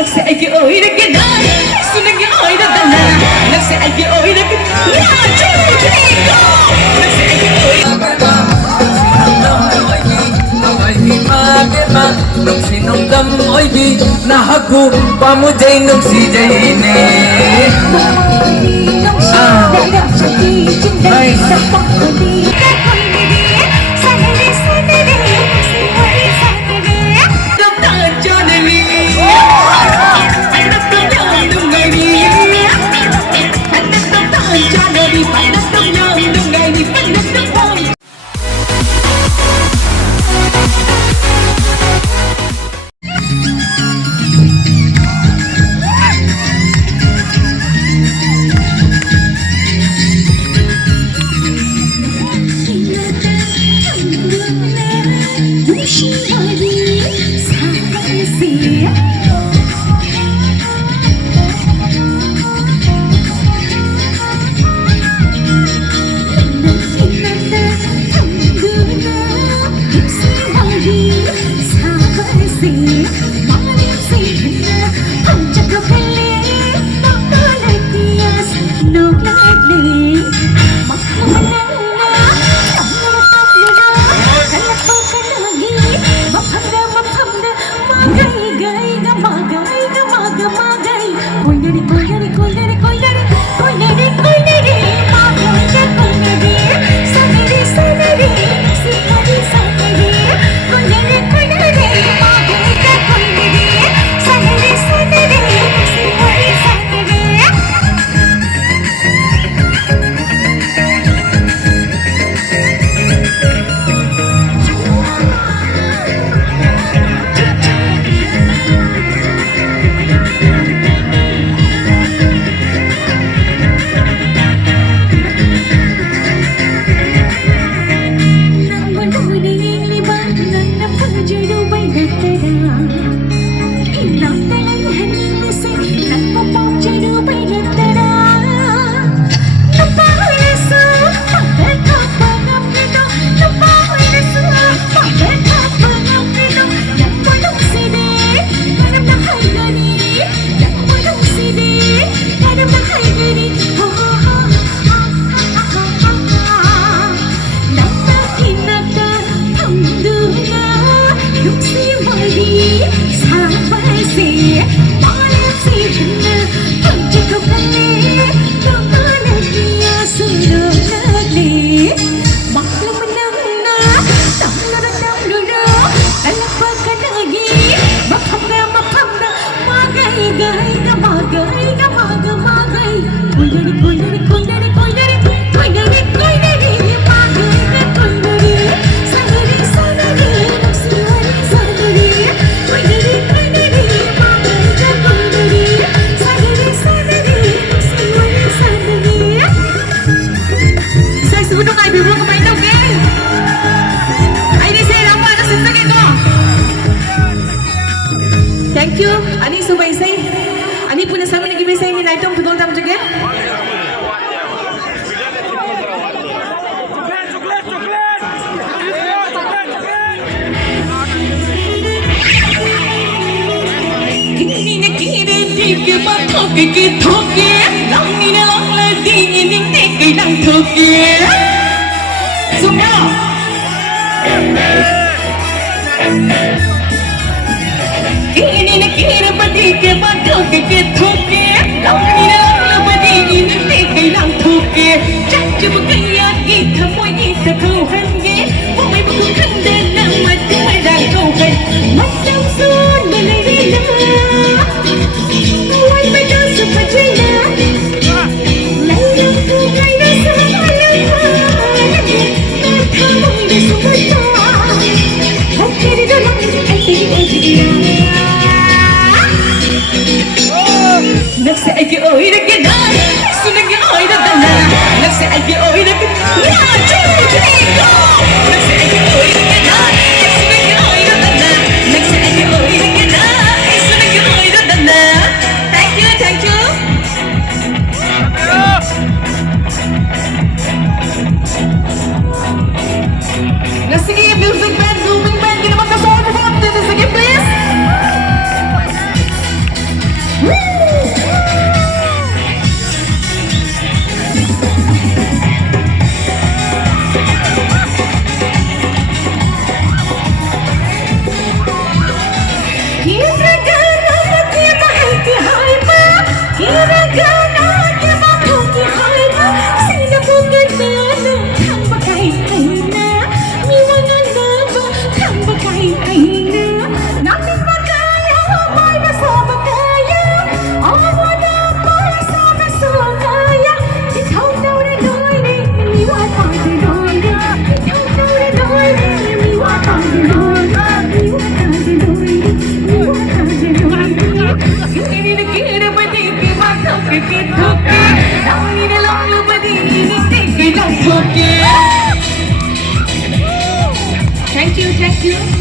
Nagsa ay oy ra gina sunang oy ra dala nagsa ay oy ra gina one two three go nagsa ay oy nung sinungdam oy di nahagu pamujay nung si Jayne Thank you. Ani subaysay. Ani po na sa amin nag-ibisay nila itong pagkong tamo juga. Kini na kini di ba thoke ki thoke. Lang ni na lang la di ni te ki lang thoke. Sumya. Kini na kini pati ke bato ke thoke lang ni na lang pati ni te ke lang thoke chắc chưa một cái gì thầm môi gì thật không hành gì vô mấy bức khăn đen nằm mà tiếng ai đang câu về mắt trong xuân để lấy đi lắm quay mấy đứa sụp vào chơi nè lấy được cô gái đó sao mà lắm tôi thơ mong để xuống với tôi không khi đi đâu lắm anh tình ơi chị nagsa ay oy Thank you, thank you.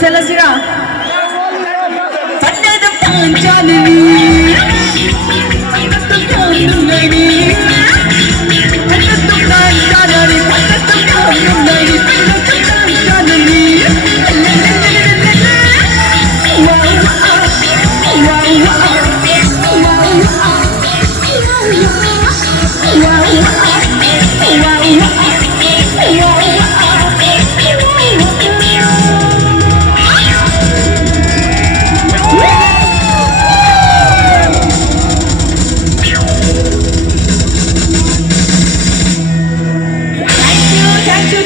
ꯂꯣꯏꯁꯤꯜꯂꯁꯤꯔ ꯐꯅꯗ ꯄꯥꯟꯆꯥꯅꯅꯤ ꯐꯅꯗ ꯄꯥꯟꯆꯥꯅꯅꯤ ꯐꯅꯗ ꯄꯥꯟꯆꯥꯅꯅꯤ ꯐꯅꯗ ꯄꯥꯟꯆꯥనꯅꯤ ꯐనꯗ ꯄꯥꯟꯆꯥనꯅꯤ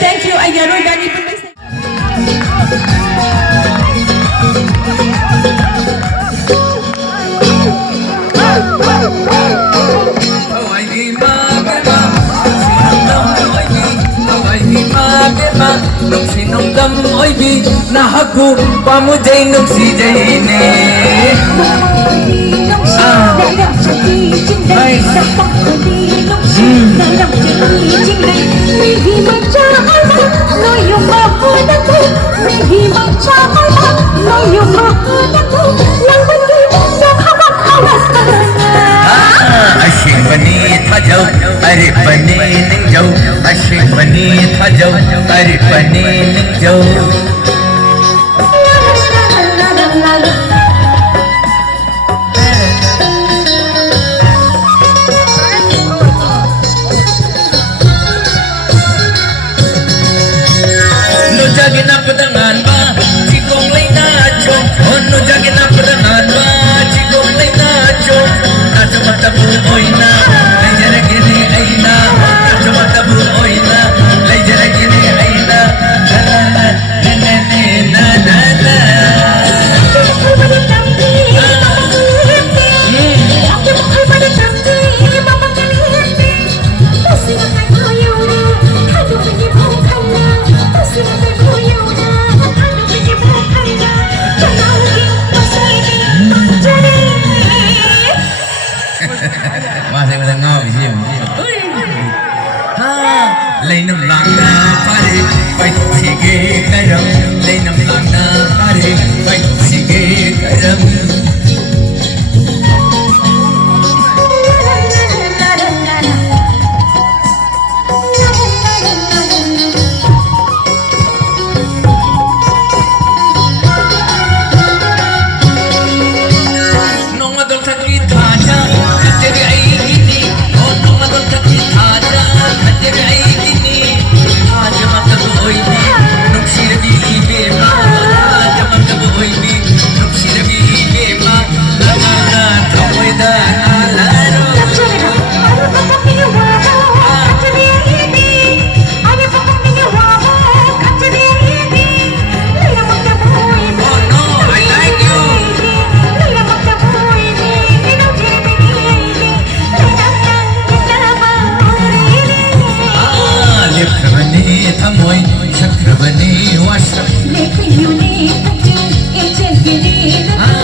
Thank you. Ay, yaroy, gani po may nung sinungdam oy di nahaku pamujay nung si jayne asyik bani thajau are bani ningjau asyik bani thajau are bani ningjau no jagina padangan ba cikong lay na chong oh no jagina padangan ba cikong lay na chong nacho matabu oy na lay jara gini ay na nacho matabu oy na lay jara gini ay na na na na na na na na masih pada ngau sih ha leinam langna pare pai sige karam leinam langna pare pai sige karam Chakrabani washa, लेकिन यूं नहीं तक ये चल गिरी